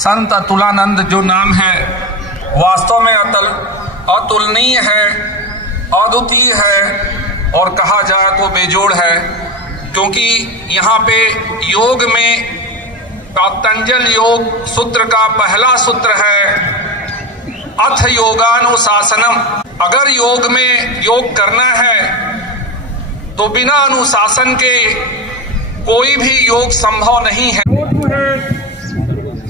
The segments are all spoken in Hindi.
संत अतुलानंद जो नाम है वास्तव में अतुलनीय है, अद्वितीय है और कहा जाए तो बेजोड़ है, क्योंकि यहाँ पे योग में पतंजल योग सूत्र का पहला सूत्र है अथ योगानुशासनम। अगर योग में योग करना है तो बिना अनुशासन के कोई भी योग संभव नहीं है।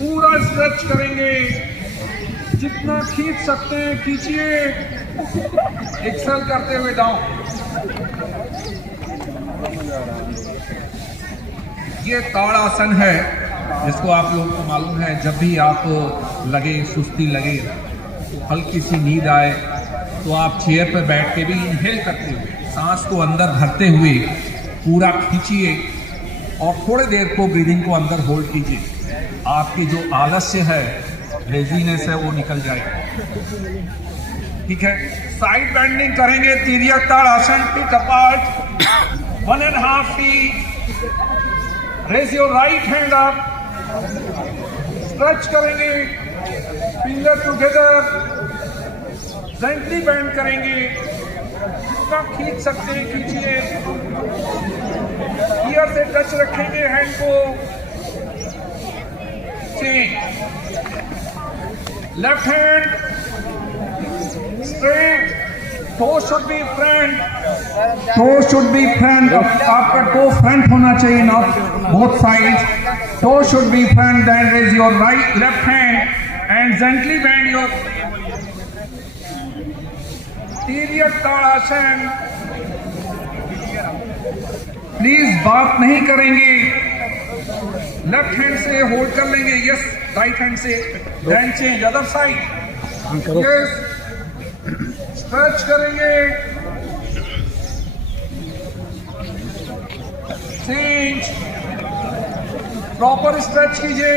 पूरा स्ट्रेच करेंगे, जितना खींच सकते हैं खींचिए, एक्सेल करते हुए डाउन। ये ताड़ासन है जिसको आप लोगों को मालूम है, जब भी आप लगे सुस्ती लगे, हल्की सी नींद आए तो आप चेयर पर बैठ के भी इनहेल करते हुए सांस को अंदर भरते हुए पूरा खींचिए और थोड़ी देर को ब्रीदिंग को अंदर होल्ड कीजिए। आपकी जो आलस्य है, लेजीनेस है, वो निकल जाएगा। ठीक है, साइड बेंडिंग करेंगे, Tiryak Tadasana, pick apart 1.5 feet, raise your right hand up, stretch करेंगे, फिंगर टुगेदर, जेंटली बेंड करेंगे, जितना खींच सकते हैं खींचिए, ईयर से टच रखेंगे हैंड को। Left hand straight, toe should be front, toe should be front. आपका टो फ्रंट होना चाहिए, not both sides. Toe should be front, then raise your right left hand and gently bend your Tiryak Tadasana. Please बात नहीं करेंगे, लेफ्ट हैंड से होल्ड कर लेंगे, यस, राइट हैंड से, then change other side, yes, stretch करेंगे, चेंज, प्रॉपर स्ट्रेच कीजिए,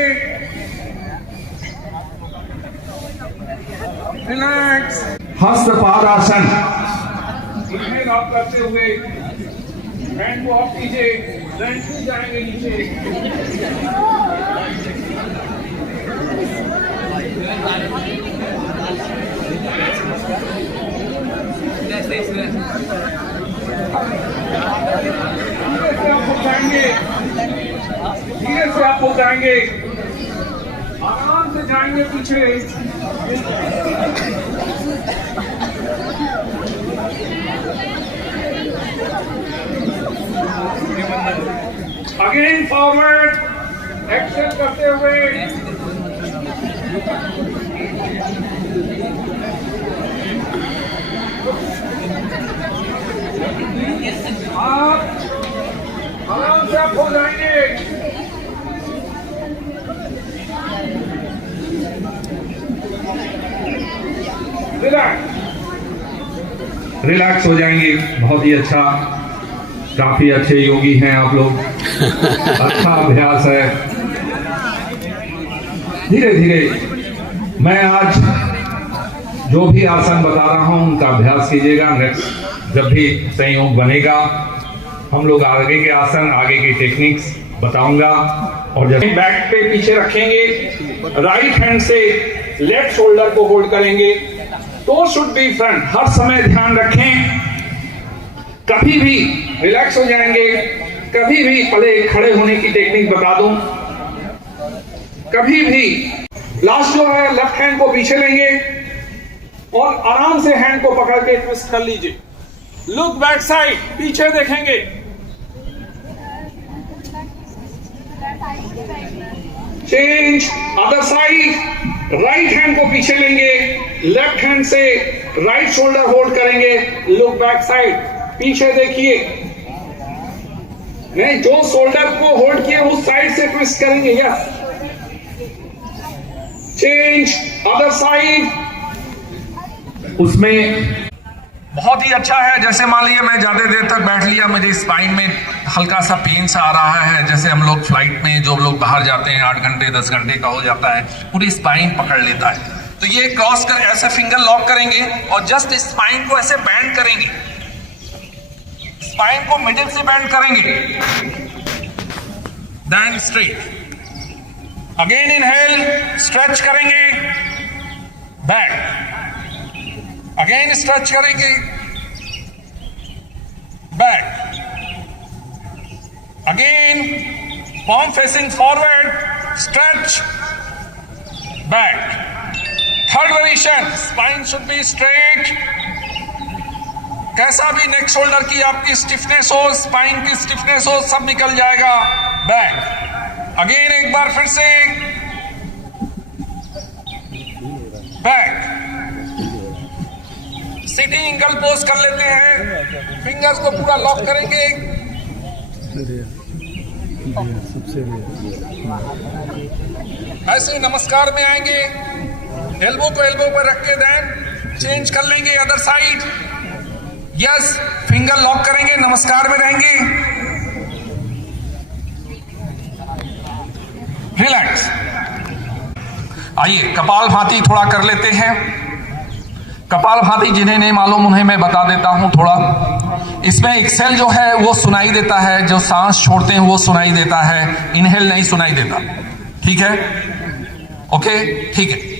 रिलैक्स। हस्तपादासन, इन्हेल आप करते हुए हैंड को ऑफ कीजिए, जेंटली जाएंगे नीचे। धीरे से आप हो जाएंगे, आराम से जाएंगे पीछे। अगेन फॉरवर्ड, एक्सेल करते हुए, आप आराम से आप हो जाएंगे। रिलैक्स हो जाएंगे। बहुत ही अच्छा, काफी अच्छे योगी हैं आप लोग, अच्छा अभ्यास है। धीरे धीरे मैं आज जो भी आसन बता रहा हूं उनका अभ्यास कीजिएगा। नेक्स्ट जब भी संयोग बनेगा हम लोग आगे के आसन, आगे की टेक्निक्स बताऊंगा। और जब बैक पे पीछे रखेंगे, राइट हैंड से लेफ्ट शोल्डर को होल्ड करेंगे, टो शुड बी फ्रंट। हर समय ध्यान रखें, कभी भी रिलैक्स हो जाएंगे, कभी भी पहले खड़े होने की टेक्निक बता दूं, कभी भी लास्ट जो है लेफ्ट हैंड को पीछे लेंगे और आराम से हैंड को पकड़ के ट्विस्ट कर लीजिए। लुक बैक साइड, पीछे देखेंगे, change other side, right hand को पीछे लेंगे, लेफ्ट हैंड से राइट शोल्डर होल्ड करेंगे, लुक बैक साइड, पीछे देखिए, नहीं जो शोल्डर को होल्ड किए उस साइड से ट्विस्ट करेंगे, यस, चेंज अदर साइड। उसमें बहुत ही अच्छा है, जैसे मान लीजिए मैं ज्यादा देर तक बैठ लिया, मुझे स्पाइन में हल्का सा पेन सा आ रहा है, जैसे हम लोग फ्लाइट में जो लोग बाहर जाते हैं 8 घंटे 10 घंटे का हो जाता है, पूरी स्पाइन पकड़ लेता है, तो ये क्रॉस कर ऐसे फिंगर लॉक करेंगे और जस्ट स्पाइन को ऐसे बैंड करेंगे, स्पाइन को मिडिल से बैंड करेंगे, then straight, again inhale, stretch करेंगे, बैक, अगेन स्ट्रेच करेंगे, back, again palm facing forward, stretch, back. Third variation, spine should be straight. कैसा भी नेक शोल्डर की आपकी स्टिफनेस हो, स्पाइन की स्टिफनेस हो, सब निकल जाएगा, बैक, अगेन एक बार फिर से, बैक, सिटिंग एंगल पोज कर लेते हैं, फिंगर्स को पूरा लॉक करेंगे, ऐसे नमस्कार में आएंगे, एल्बो को एल्बो पर रख के देन चेंज कर लेंगे other side, yes, finger lock करेंगे, नमस्कार में रहेंगे, रिलैक्स। आइए कपालभाति थोड़ा कर लेते हैं। कपालभाति जिन्हें नहीं मालूम उन्हें मैं बता देता हूं थोड़ा। इसमें एक्सेल जो है वो सुनाई देता है, जो सांस छोड़ते हैं वो सुनाई देता है, इनहेल नहीं सुनाई देता, ठीक है, ओके, ठीक है।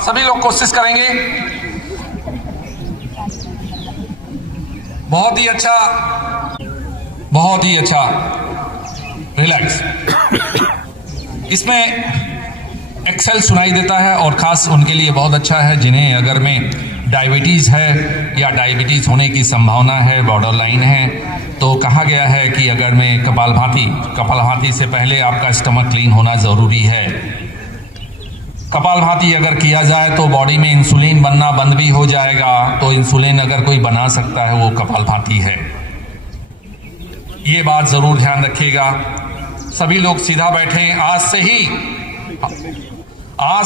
सभी लोग कोशिश करेंगे, बहुत ही अच्छा, बहुत ही अच्छा, रिलैक्स। इसमें एक्सेल सुनाई देता है और खास उनके लिए बहुत अच्छा है जिन्हें अगर में डायबिटीज है या डायबिटीज होने की संभावना है, बॉर्डर लाइन है, तो कहा गया है कि अगर में कपालभाति से पहले आपका स्टमक क्लीन होना जरूरी है। कपालभाति अगर किया जाए तो बॉडी में इंसुलिन बनना बंद भी हो जाएगा, तो इंसुलिन अगर कोई बना सकता है वो कपालभाति है। ये बात जरूर ध्यान रखिएगा। सभी लोग सीधा बैठें। आज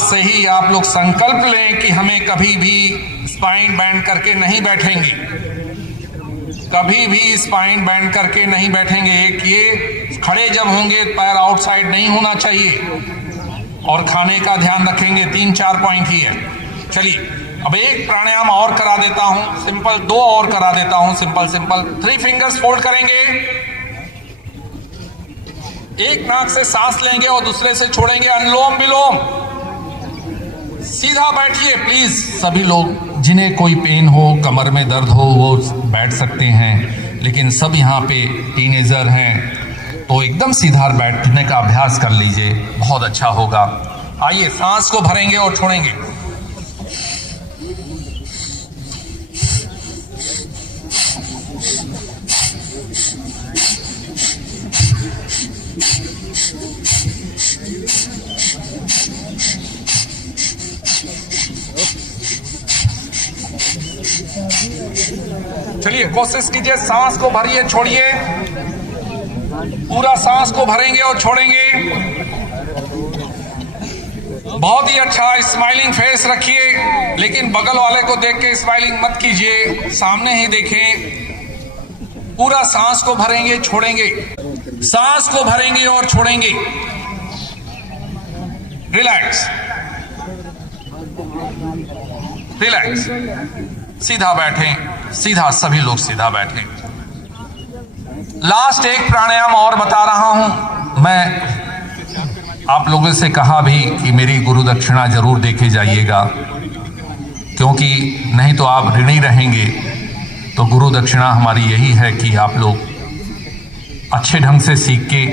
से ही आप लोग संकल्प लें कि हमें कभी भी स्पाइन बैंड करके नहीं बैठेंगे, कभी भी स्पाइन बैंड करके नहीं बैठेंगे। एक ये खड़े जब होंगे पैर आउटसाइड नहीं होना चाहिए, और खाने का ध्यान रखेंगे। 3-4 पॉइंट ही है। चलिए अब एक प्राणायाम और करा देता हूं, सिंपल 2 और करा देता हूं, सिंपल 3 फिंगर्स फोल्ड करेंगे, एक नाक से सांस लेंगे और दूसरे से छोड़ेंगे, अनुलोम विलोम। सीधा बैठिए प्लीज। सभी लोग जिन्हें कोई पेन हो, कमर में दर्द हो, वो बैठ सकते हैं, लेकिन सब यहाँ पे टीनेजर हैं तो एकदम सीधा बैठने का अभ्यास कर लीजिए, बहुत अच्छा होगा। आइए सांस को भरेंगे और छोड़ेंगे। चलिए कोशिश कीजिए, सांस को भरिए, छोड़िए, पूरा सांस को भरेंगे और छोड़ेंगे। बहुत ही अच्छा। स्माइलिंग फेस रखिए, लेकिन बगल वाले को देख के स्माइलिंग मत कीजिए, सामने ही देखें। पूरा सांस को भरेंगे, छोड़ेंगे, सांस को भरेंगे और छोड़ेंगे। Relax, relax. सीधा बैठें, सीधा, सभी लोग सीधा बैठें। लास्ट एक प्राणायाम और बता रहा हूं। मैं आप लोगों से कहा भी कि मेरी गुरु दक्षिणा जरूर देके जाइएगा, क्योंकि नहीं तो आप ऋणी रहेंगे। तो गुरु दक्षिणा हमारी यही है कि आप लोग अच्छे ढंग से सीख के,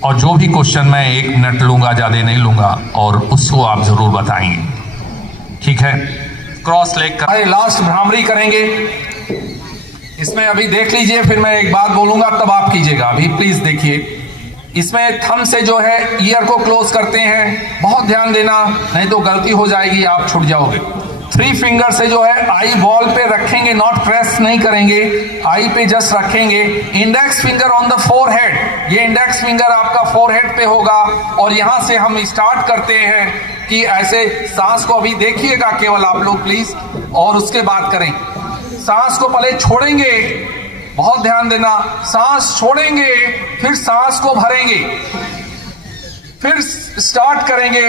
और जो भी क्वेश्चन मैं 1 मिनट लूंगा, ज़्यादा नहीं लूंगा, और उसको आप जरूर बताएंगे, ठीक है। क्रॉस लेग कर लास्ट भ्रामरी करेंगे। इसमें अभी देख लीजिए, फिर मैं एक बात बोलूंगा तब आप कीजिएगा। अभी प्लीज देखिए, इसमें थंब से जो है ईयर को क्लोज करते हैं, बहुत ध्यान देना, नहीं तो गलती हो जाएगी, आप छूट जाओगे। 3 फिंगर से जो है आई बॉल पे रखेंगे, नॉट प्रेस नहीं करेंगे, आई पे जस्ट रखेंगे। Index finger on the forehead, ये इंडेक्स फिंगर आपका फोरहेड पे होगा, और यहां से हम स्टार्ट करते हैं कि ऐसे सांस को अभी देखिएगा केवल आप लोग प्लीज, और उसके बाद करें। सांस को पहले छोड़ेंगे, बहुत ध्यान देना, सांस छोड़ेंगे, फिर सांस को भरेंगे, फिर स्टार्ट करेंगे।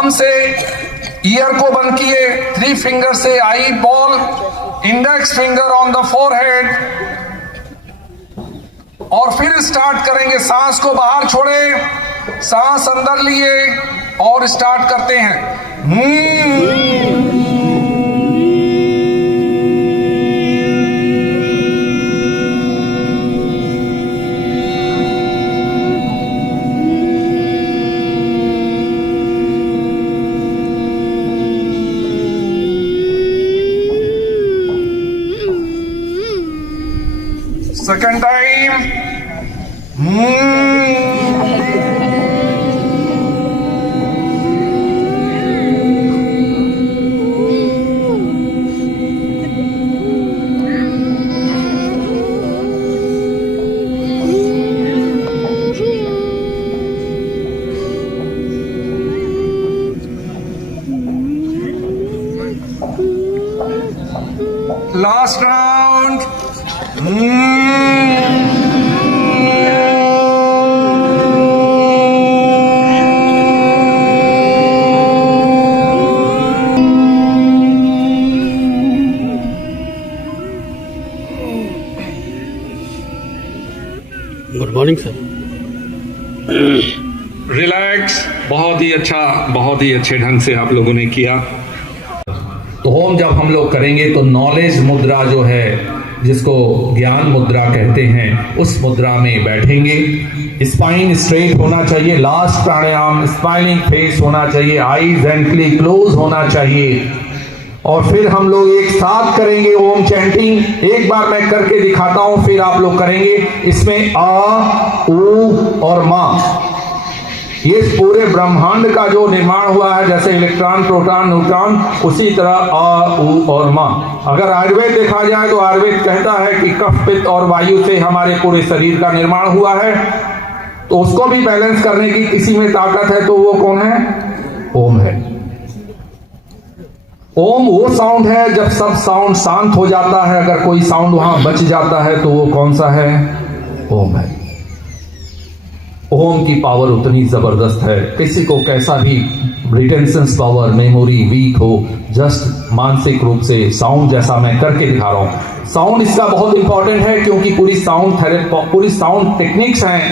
थंब से ईयर को बंद किए, 3 फिंगर से eye ball, index finger on the forehead, और फिर स्टार्ट करेंगे। सांस को बाहर छोड़े, सांस अंदर लिए और स्टार्ट करते हैं। Second time. Last round. Good morning sir. Relax, बहुत ही अच्छा, बहुत ही अच्छे ढंग से आप लोगों ने किया। तो होम जब हम लोग करेंगे तो नॉलेज मुद्रा जो है, जिसको ज्ञान मुद्रा कहते हैं, उस मुद्रा में बैठेंगे। स्पाइन स्ट्रेट होना चाहिए। लास्ट प्राणायाम स्माइलिंग फेस होना चाहिए, आईज जेंटली क्लोज होना चाहिए। और फिर हम लोग एक साथ करेंगे ओम चैंटिंग। एक बार मैं करके दिखाता हूं, फिर आप लोग करेंगे। इसमें आ, ऊ और मां, ये पूरे ब्रह्मांड का जो निर्माण हुआ है, जैसे इलेक्ट्रॉन, प्रोटॉन, न्यूट्रॉन, उसी तरह आ, ऊ और मां। अगर आयुर्वेद देखा जाए तो आयुर्वेद कहता है कि कफ, पित्त और वायु से हमारे पूरे शरीर का निर्माण हुआ है, तो उसको भी बैलेंस करने की किसी में ताकत है, तो वो कौन है? ओम है। ओम वो साउंड है जब सब साउंड शांत हो जाता है, अगर कोई साउंड वहां बच जाता है तो वो कौन सा है? ओम है। ओम की पावर उतनी जबरदस्त है, किसी को कैसा भी रिटेंशन पावर, मेमोरी वीक हो, जस्ट मानसिक रूप से साउंड जैसा मैं करके दिखा रहा हूं। साउंड इसका बहुत इंपॉर्टेंट है, क्योंकि पूरी साउंड टेक्निक्स हैं,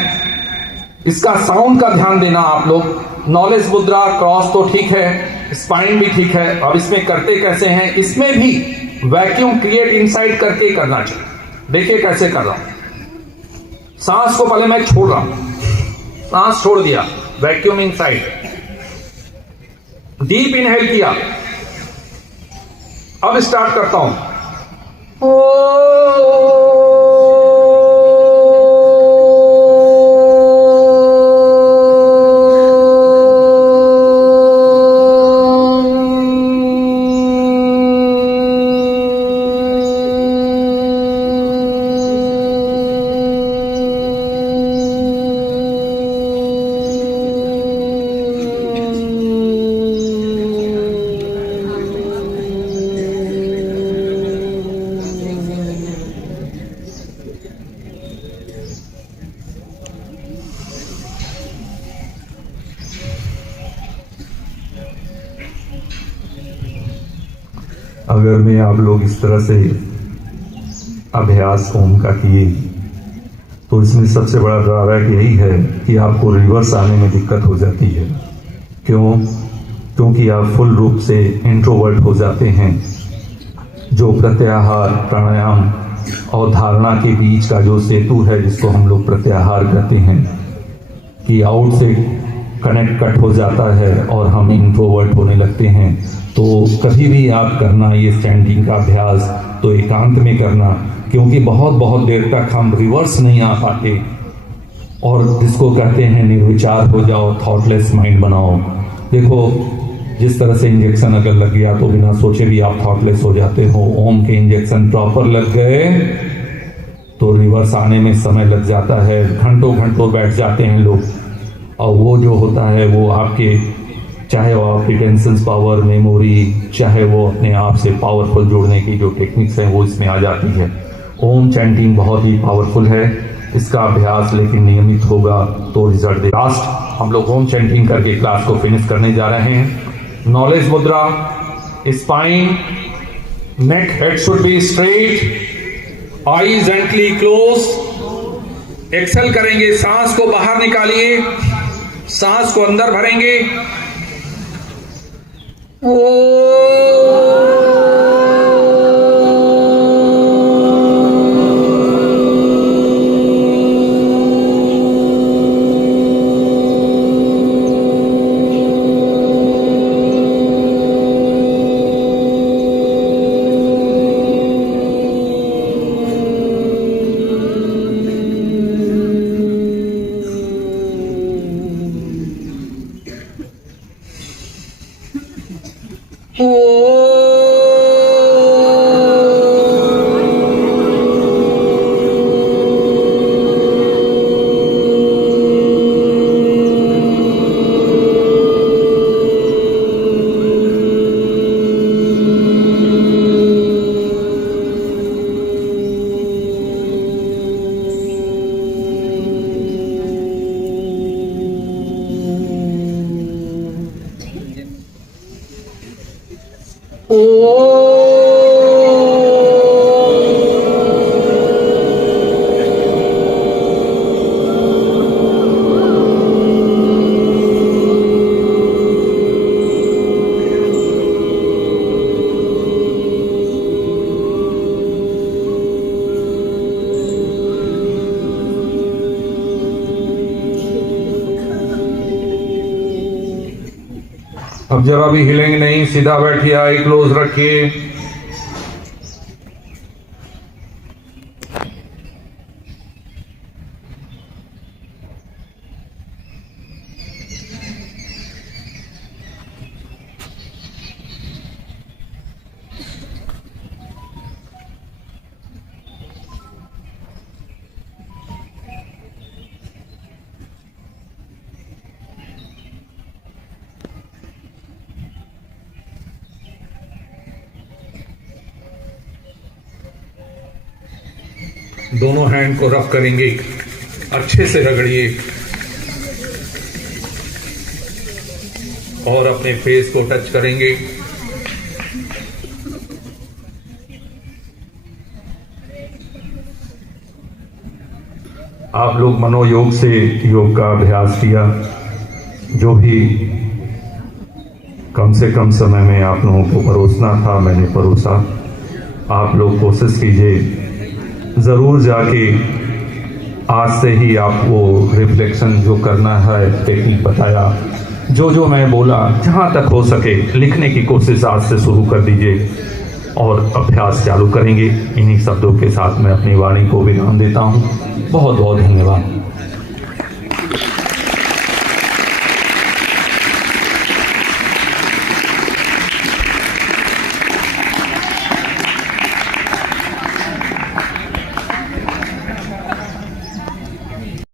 इसका साउंड का ध्यान देना आप लोग। नॉलेज मुद्रा क्रॉस तो ठीक है, स्पाइन भी ठीक है। अब इसमें करते कैसे हैं? इसमें भी वैक्यूम क्रिएट इनसाइड करके करना चाहिए। देखिए कैसे कर रहा हूं। सांस को पहले मैं छोड़ रहा हूं, सांस छोड़ दिया, वैक्यूम इनसाइड, डीप इनहेल किया। अब स्टार्ट करता हूं। अगर में आप लोग इस तरह से अभ्यास ओम का किए तो इसमें सबसे बड़ा ड्रॉबैक यही है कि आपको रिवर्स आने में दिक्कत हो जाती है। क्यों? क्योंकि आप फुल रूप से इंट्रोवर्ट हो जाते हैं। जो प्रत्याहार, प्राणायाम और धारणा के बीच का जो सेतु है, जिसको हम लोग प्रत्याहार कहते हैं, कि आउट से कनेक्ट कट हो जाता है और हम इंट्रोवर्ट होने लगते हैं। तो कभी भी आप करना ये स्टैंडिंग का अभ्यास तो एकांत में करना, क्योंकि बहुत देर तक हम रिवर्स नहीं आ पाते, और जिसको कहते हैं निर्विचार हो जाओ, थॉटलेस माइंड बनाओ। देखो, जिस तरह से इंजेक्शन अगर लग गया तो बिना सोचे भी आप थॉटलेस हो जाते हो। ओम के इंजेक्शन प्रॉपर लग गए तो रिवर्स आने में समय लग जाता है, घंटों बैठ जाते हैं लोग। और वो जो होता है वो आपके, चाहे वो आपकी टेंशन पावर, मेमोरी, चाहे वो अपने आप से पावरफुल जोड़ने की जो टेक्निक्स हैं वो इसमें आ जाती है। ओम चैंटिंग बहुत ही पावरफुल है, इसका अभ्यास लेकिन नियमित होगा तो रिजल्ट दे। लास्ट हम लोग होम चैंटिंग करके क्लास को फिनिश करने जा रहे हैं। Knowledge mudra, spine, neck head should be straight, eyes gently close. Exhale करेंगे, सांस को बाहर निकालिए, सांस को अंदर भरेंगे। अब जरा भी हिलेंगे नहीं, सीधा बैठिए, आई क्लोज रखिए। दोनों हैंड को रफ करेंगे, अच्छे से रगड़िए और अपने फेस को टच करेंगे। आप लोग मनोयोग से योग का अभ्यास किया, जो भी कम से कम समय में आप लोगों को परोसना था मैंने परोसा। आप लोग कोशिश कीजिए, ज़रूर जाके आज से ही आप वो रिफ्लेक्शन जो करना है, टेक्निक बताया, जो जो मैं बोला, जहाँ तक हो सके लिखने की कोशिश आज से शुरू कर दीजिए और अभ्यास चालू करेंगे। इन्हीं शब्दों के साथ मैं अपनी वाणी को विराम देता हूँ। बहुत बहुत धन्यवाद।